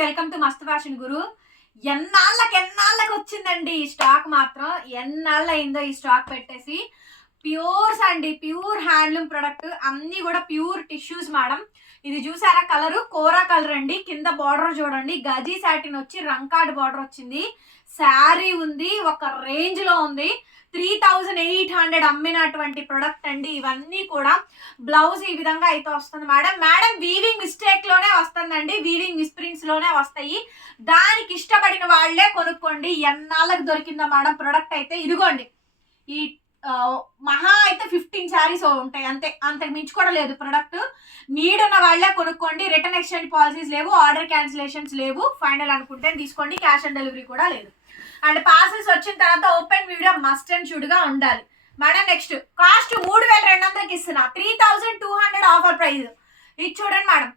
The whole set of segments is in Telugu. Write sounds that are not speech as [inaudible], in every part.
Welcome to Mast fashion guru ఎన్నాళ్ళకి ఎన్నాళ్ళకి వచ్చిందండి ఈ స్టాక్ మాత్రం? ఎన్నాళ్ళు అయిందో ఈ స్టాక్ పెట్టేసి? ప్యూర్స్ అండి ప్యూర్ హ్యాండ్లూమ్ ప్రొడక్ట్. అన్ని కూడా ప్యూర్ టిష్యూస్ మేడం. ఇది చూసారా కలర్? కోరా కలర్ అండి. కింద బార్డర్ చూడండి. గజీ సాటిన్ వచ్చి రంకాడ్ బార్డర్ వచ్చింది. శారీ ఉంది. ఒక రేంజ్లో ఉంది. త్రీ థౌజండ్ ఎయిట్ హండ్రెడ్ అమ్మినటువంటి ప్రొడక్ట్ అండి. ఇవన్నీ కూడా బ్లౌజ్ ఈ విధంగా అయితే వస్తుంది మేడం. మేడం వీవింగ్ మిస్టేక్లోనే వస్తుందండి. వీవింగ్ మిస్ప్రింట్స్లోనే వస్తాయి. దానికి ఇష్టపడిన వాళ్ళే కొనుక్కోండి. ఎన్నాళ్ళకి దొరికిందో మేడం ప్రొడక్ట్ అయితే. ఇదిగోండి. ఈ మహా అయితే ఫిఫ్టీన్ శారీస్ ఉంటాయి. అంతే అంతకు మించి కూడా లేదు ప్రొడక్ట్ నీడ్ ఉన్న వాళ్ళే కొనుక్కోండి. రిటర్న్ ఎక్స్చేంజ్ పాలసీస్ లేవు ఆర్డర్ క్యాన్సిలేషన్స్ లేవు. ఫైనల్ అనుకుంటే తీసుకోండి. క్యాష్ ఆన్ డెలివరీ కూడా లేదు. అండ్ పార్సల్స్ వచ్చిన తర్వాత ఓపెన్ వీడియో మస్ట్ అండ్ షుడ్గా ఉండాలి. మేడం నెక్స్ట్ కాస్ట్ మూడు వేల రెండు వందలకి ఇస్తున్నా. Three thousand two hundred offer price ఇది చూడండి మేడం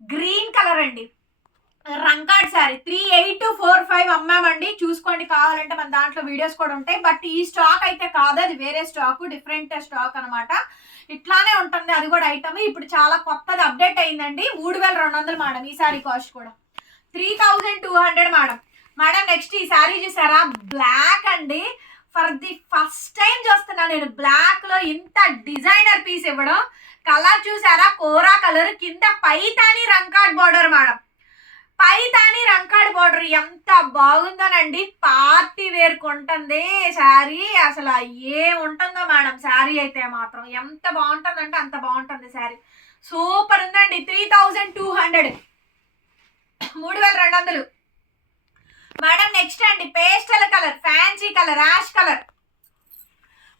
గ్రీన్ కలర్ అండి. Rangkat sari three eight four five అమ్మామండి. చూసుకోండి కావాలంటే మన దాంట్లో వీడియోస్ కూడా ఉంటాయి. బట్ ఈ స్టాక్ అయితే కాదు అది వేరే స్టాక్ డిఫరెంట్ స్టాక్ అన్నమాట. ఇట్లానే ఉంటుంది అది కూడా ఐటమ్ ఇప్పుడు చాలా కొత్తది అప్డేట్ అయిందండి. మూడు వేల రెండు వందలు మేడం ఈ శారీ కాస్ట్ కూడా. Three thousand two hundred madam. Madam next ఈ శారీ చూసారా? బ్లాక్ అండి. ఫర్ ది ఫస్ట్ టైం చూస్తున్నా నేను బ్లాక్లో ఇంత డిజైనర్ పీస్ ఇవ్వడం. కలర్ చూసారా? కోరా కలర్ కింద Paithani Rangkat border madam. Paithani Rangkat border ఎంత బాగుందోనండి. పార్టీ వేర్ కొంటుంది శారీ. అసలు ఏ ఉంటుందో మేడం శారీ అయితే మాత్రం. ఎంత బాగుంటుందంటే అంత బాగుంటుంది శారీ. సూపర్ ఉందండి. Three thousand two hundred. మూడు వేల రెండు వందలు. మేడం నెక్స్ట్ అండి. Pastel colour fancy colour ash colour.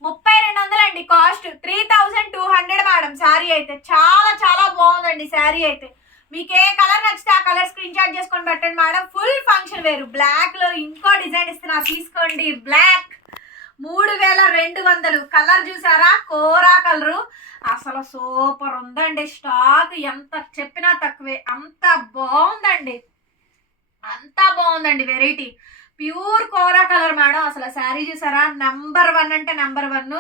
ముప్పై రెండు వందలు అండి cost. Three thousand two hundred madam sari అయితే. చాలా చాలా బాగుందండి శారీ అయితే. మీకు ఏ కలర్ నచ్చితే ఆ కలర్ స్క్రీన్ షాట్ చేసుకొని పెట్టండి మేడం. ఫుల్ ఫంక్షన్ వేరు. బ్లాక్లో ఇంకో డిజైన్ ఇస్తున్నా. తీసుకోండి. బ్లాక్ మూడు వేల రెండు వందలు. కలర్ చూసారా? కోరా కలరు. అసలు సూపర్ ఉందండి. స్టాక్ ఎంత చెప్పినా తక్కువే. అంత బాగుందండి. అంత బాగుందండి variety pure kora colour madam. అసలు శారీ చూసారా? నంబర్ వన్ అంటే నంబర్ వన్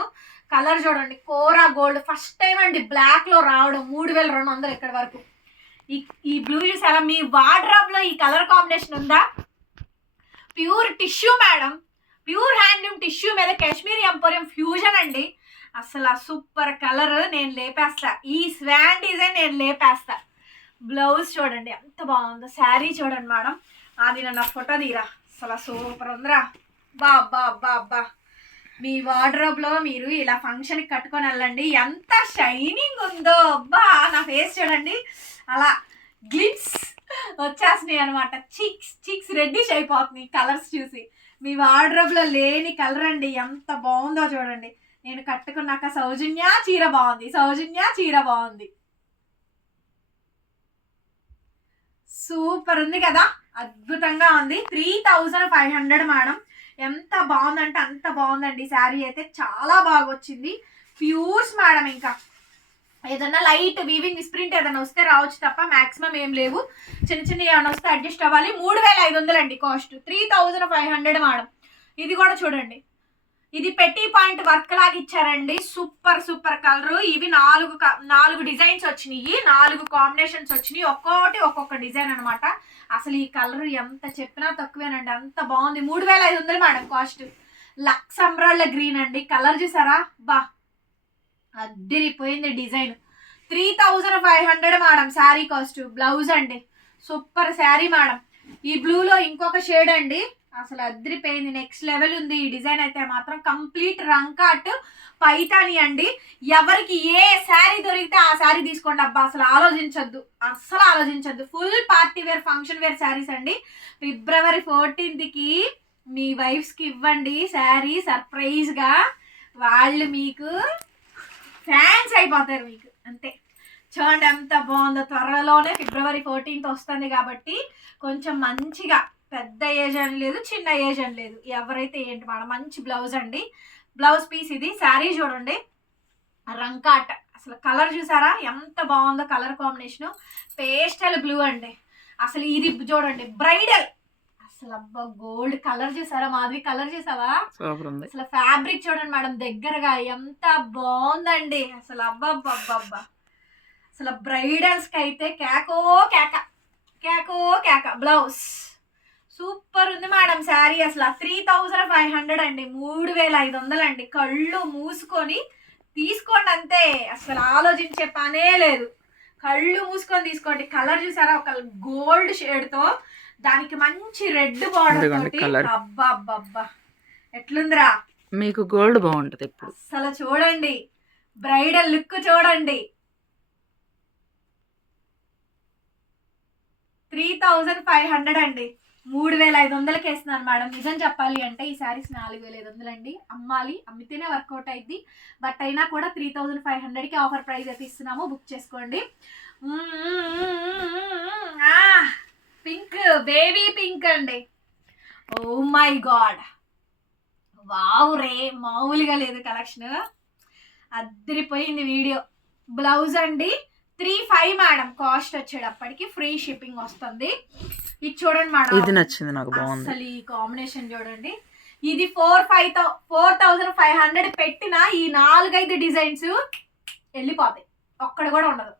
కలర్ చూడండి. కోరా గోల్డ్ ఫస్ట్ టైం అండి బ్లాక్లో రావడం. మూడు వేల రెండు వందలు ఇక్కడ వరకు. ఈ ఈ బ్లూ చూసారా మీ వార్డ్రాప్లో ఈ కలర్ కాంబినేషన్ ఉందా? Pure tissue madam pure handloom tissue మీద కాశ్మీరీ ఎంపోరియం ఫ్యూజన్ అండి. అసలు సూపర్ కలర్ నేను లేపేస్తా. ఈ స్వాన్ డిజైన్ నేను లేపేస్తా. బ్లౌజ్ చూడండి ఎంత బాగుందో. శారీ చూడండి మేడం అది నన్ను ఫోటో తీరా. అసలు సూపర్ ఉందిరా. బా బా బా బా మీ వార్డ్రోబ్లో మీరు ఇలా ఫంక్షన్ కట్టుకొని వెళ్ళండి. ఎంత షైనింగ్ ఉందో అబ్బా! నా ఫేస్ చూడండి. అలా గ్లిప్స్ వచ్చేస్తున్నాయి అనమాట చిక్స్ చిక్స్ రెడ్డిష్ అయిపోతున్నాయి కలర్స్ చూసి. మీ వార్డ్రోబ్లో లేని కలర్ అండి. ఎంత బాగుందో చూడండి. నేను కట్టుకున్నాక సౌజన్య చీర బాగుంది. సౌజన్య చీర బాగుంది. సూపర్ ఉంది కదా. అద్భుతంగా ఉంది. Three thousand five hundred madam. ఎంత బాగుందంటే అంత బాగుందండి. శారీ అయితే చాలా బాగా వచ్చింది ప్యూర్స్ మేడం ఇంకా. ఏదన్నా లైట్ వీవింగ్ మిస్ప్రింట్ ఏదైనా వస్తే రావచ్చు తప్ప మాక్సిమం ఏం లేవు. చిన్న చిన్న ఏమైనా వస్తే అడ్జస్ట్ అవ్వాలి. మూడు వేల ఐదు వందలు అండి cost three thousand five hundred madam ఇది కూడా చూడండి. ఇది పెట్టి పాయింట్ వర్క్ లాగా ఇచ్చారండి. Super super colour. ఇవి నాలుగు క- నాలుగు డిజైన్స్ వచ్చినాయి. నాలుగు కాంబినేషన్స్ వచ్చినాయి. ఒక్కోటి ఒక్కొక్క డిజైన్ అనమాట అసలు ఈ కలర్ ఎంత చెప్పినా తక్కువేనండి. అంత బాగుంది. మూడు వేల ఐదు వందలు మేడం కాస్ట్. లక్స్ అంబ్రాళ్ళ గ్రీన్ అండి. కలర్ చూసారా? బా! అద్దరిపోయింది design. Three thousand five hundred madam sari cost. Blouse అండి. Super sari madam. ఈ బ్లూలో ఇంకొక షేడ్ అండి. అసలు అద్రిపోయింది. నెక్స్ట్ లెవెల్ ఉంది ఈ డిజైన్ అయితే మాత్రం. కంప్లీట్ రంకాట్ పైతాని అండి. ఎవరికి ఏ శారీ దొరికితే ఆ శారీ తీసుకోండి అబ్బా. అసలు ఆలోచించొద్దు. అస్సలు ఆలోచించొద్దు. Full party wear function wear saris అండి. ఫిబ్రవరి ఫోర్టీన్త్కి మీ వైఫ్స్కి ఇవ్వండి శారీ సర్ప్రైజ్గా వాళ్ళు మీకు ఫ్యాన్స్ అయిపోతారు మీకు. అంతే. చూడండి ఎంత బాగుందో. త్వరలోనే ఫిబ్రవరి ఫోర్టీన్త్ వస్తుంది కాబట్టి కొంచెం మంచిగా పెద్ద ఏజ్ అని లేదు చిన్న ఏజ్ అని లేదు. ఎవరైతే ఏంటి మేడం మంచి బ్లౌజ్ అండి. బ్లౌజ్ పీస్ ఇది శారీ చూడండి. రంకాట్. అసలు కలర్ చూసారా? ఎంత బాగుందో కలర్ కాంబినేషన్. పేస్టల్ బ్లూ అండి. అసలు ఇది చూడండి బ్రైడల్. అసలు అబ్బా గోల్డ్ కలర్ చూసారా మాధవి? కలర్ చూసావా? అసలు ఫ్యాబ్రిక్ చూడండి మేడం దగ్గరగా ఎంత బాగుందండి. అసలు అబ్బబ్బబ్బబ్బా అసలు బ్రైడల్స్కి అయితే కేకో కేక. కేకో కేక. బ్లౌజ్. సూపర్ ఉంది మేడం శారీ. అసలు త్రీ థౌజండ్ ఫైవ్ హండ్రెడ్ అండి. మూడు వేల ఐదు వందలు అండి. కళ్ళు మూసుకొని తీసుకోండి అంతే. అసలు ఆలోచించే పనే లేదు. కళ్ళు మూసుకొని తీసుకోండి. కలర్ చూసారా? ఒక గోల్డ్ షేడ్తో దానికి మంచి రెడ్ బార్డర్. అబ్బా అబ్బా అబ్బా ఎట్లుందిరా? మీకు గోల్డ్ బాగుంటది ఎప్పుడు అసలు చూడండి. బ్రైడల్ లుక్ చూడండి. త్రీ థౌజండ్ ఫైవ్ హండ్రెడ్ అండి. మూడు వేల ఐదు వందలకి వేస్తున్నాను మేడం. నిజం చెప్పాలి అంటే ఈ శారీస్ నాలుగు వేల ఐదు వందలు అండి అమ్మాలి అమ్మితేనే వర్కౌట్ అయింది బట్ అయినా కూడా త్రీ థౌజండ్ ఫైవ్ హండ్రెడ్కి ఆఫర్ ప్రైస్ అయితే ఇస్తున్నాము బుక్ చేసుకోండి. పింక్ బేబీ పింక్ అండి. ఓ మై గాడ్ వావ్ రే మామూలుగా లేదు కలెక్షన్. అద్దరిపోయింది వీడియో. బ్లౌజ్ అండి. త్రీ ఫైవ్ మేడం కాస్ట్ వచ్చేటప్పటికి ఫ్రీ షిప్పింగ్ వస్తుంది. ఇది చూడండి ఇది మేడం నచ్చింది నాకు బాగుంది. అసలు ఈ కాంబినేషన్ చూడండి. ఇది four five thou four thousand five hundred పెట్టిన ఈ నాలుగైదు డిజైన్స్ వెళ్ళిపోతాయి. ఒక్కడ కూడా ఉండదు.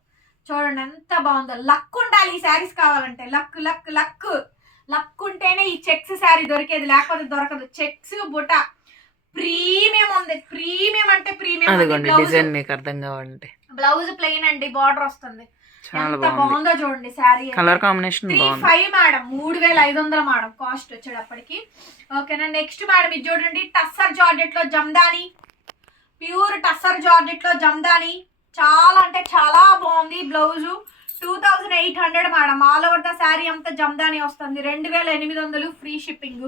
చూడండి ఎంత బాగుందో. లక్ ఉండాలి ఈ శారీస్ కావాలంటే. Luck luck luck. లక్ ఉంటేనే ఈ చెక్స్ శారీ దొరికేది. లేకపోతే దొరకదు. చెక్స్ బుట. ప్రీమియం ఉంది. ప్రీమియం అంటే ప్రీమియం అదిగోండి డిజైన్ మీకు అర్థం కావాలంటే. బ్లౌజ్ ప్లెయిన్ అండి బార్డర్ వస్తుంది. చాలా ఎంత బాగుంది. చూడండి sari colour combination five madam మూడు వేల ఐదు వందల మేడం కాస్ట్ వచ్చేటప్పటికి. ఓకేనా నెక్స్ట్ మేడం ఇది చూడండి టస్సర్ జార్జెట్లో జమ్దాని. ప్యూర్ టస్సర్ జార్జెట్లో జమ్దాని. చాలా అంటే చాలా బాగుంది blouse. Two thousand eight hundred madam all over the sari అంతా జమ్దాని వస్తుంది. రెండు వేల ఎనిమిది వందలు free shipping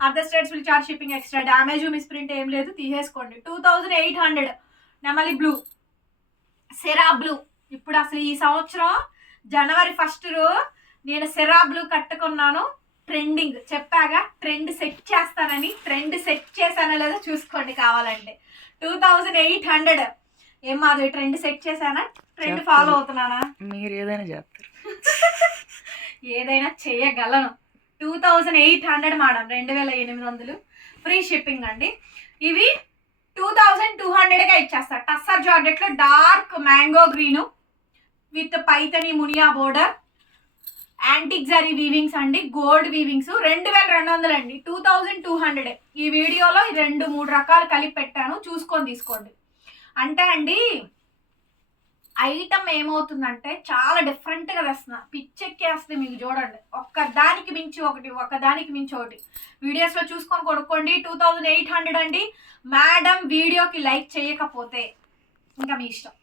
other states will charge shipping extra damage misprint ఏం లేదు తీసేసుకోండి. టూ థౌజండ్ ఎయిట్ హండ్రెడ్ నెమలి బ్లూ సెరా బ్లూ ఇప్పుడు అసలు ఈ సంవత్సరం జనవరి ఫస్ట్ నేను సెరా బ్లూ కట్టుకున్నాను. ట్రెండింగ్ చెప్పాగా ట్రెండ్ సెట్ చేస్తానని ట్రెండ్ సెట్ చేశానో లేదో చూసుకోండి కావాలంటే. టూ థౌజండ్ ఎయిట్ హండ్రెడ్ ఏం మాది ట్రెండ్ సెట్ చేశానా? ట్రెండ్. ఫాలో అవుతున్నానా? మీరు ఏదైనా చేస్తారు [laughs] ఏదైనా చేయగలను. Two thousand eight hundred madam రెండు వేల ఎనిమిది వందలు. ఫ్రీ షిప్పింగ్ అండి. ఇవి టూ థౌజండ్ టూ హండ్రెడ్గా ఇచ్చేస్తారు tussar జార్జెట్లో dark mango green with Paithani muniya border. Antique zari weavings అండి గోల్డ్ వీవింగ్స్. రెండు వేల రెండు వందలు అండి టూ థౌజండ్ టూ హండ్రెడ్ ఈ వీడియోలో ఈ రెండు మూడు రకాలు కలిపి పెట్టాను. చూసుకొని తీసుకోండి. అంటే అండి ఐటమ్ ఏమవుతుందంటే చాలా డిఫరెంట్గా తెస్తున్నా. పిచ్చెక్కేస్తుంది మీకు చూడండి. ఒక్క దానికి మించి ఒకటి ఒక్కదానికి దానికి మించి ఒకటి. వీడియోస్లో చూసుకొని కొనుక్కోండి. టూ థౌజండ్ ఎయిట్ హండ్రెడ్ అండి. మేడం వీడియోకి లైక్ చేయకపోతే ఇంకా మీ ఇష్టం.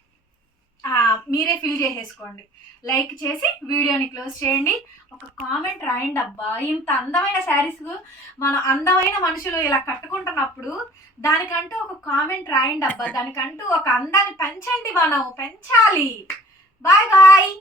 మీరే ఫిల్ చేసేసుకోండి. లైక్ చేసి వీడియోని క్లోజ్ చేయండి. ఒక కామెంట్ రాయండి అబ్బా. ఇంత అందమైన శారీస్ మన అందమైన మనుషులు ఇలా కట్టుకుంటున్నప్పుడు దానికంటూ ఒక కామెంట్ రాయండి అబ్బా. దానికంటూ ఒక అందాన్ని పెంచండి మనం. పెంచాలి. Bye bye.